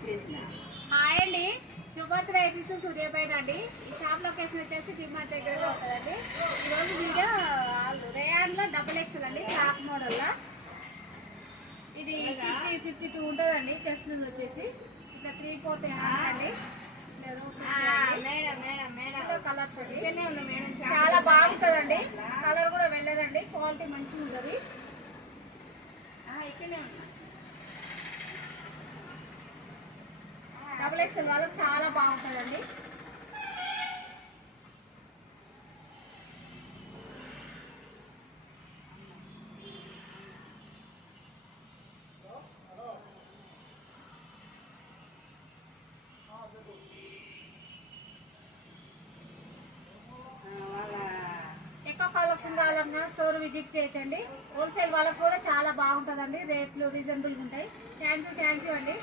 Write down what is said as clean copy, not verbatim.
Hi అండి, Subhadra eighties Suryapet అండి. ఈ షాప్ లొకేషన్ వచ్చేసి డిమార్ట్ దగ్గరలో ఉంటుందండి. ఈరోజు వీడియో రేయాన్లో XXL అండి, ఫ్రాక్ మోడల్లో. ఇది 52 ఉంటుందండి. చెస్ట్ నుంచి వచ్చేసి ఇట్లా 3/4 హ్యాండ్స్ అండి. కలర్స్ అండి, చాలా బాగుంటుందండి. కలర్ కూడా వెళ్ళదండి, క్వాలిటీ మంచిగా ఉంటుంది. XXL వాళ్ళకి చాలా బాగుంటుందండి. ఎక్కువ కలెక్షన్ కావాలన్నా స్టోర్ విజిట్ చేయొచ్చండి. హోల్సేల్ వాళ్ళకి కూడా చాలా బాగుంటుందండి. రేట్లు రీజనబుల్గా ఉంటాయి. థ్యాంక్ యూ అండి.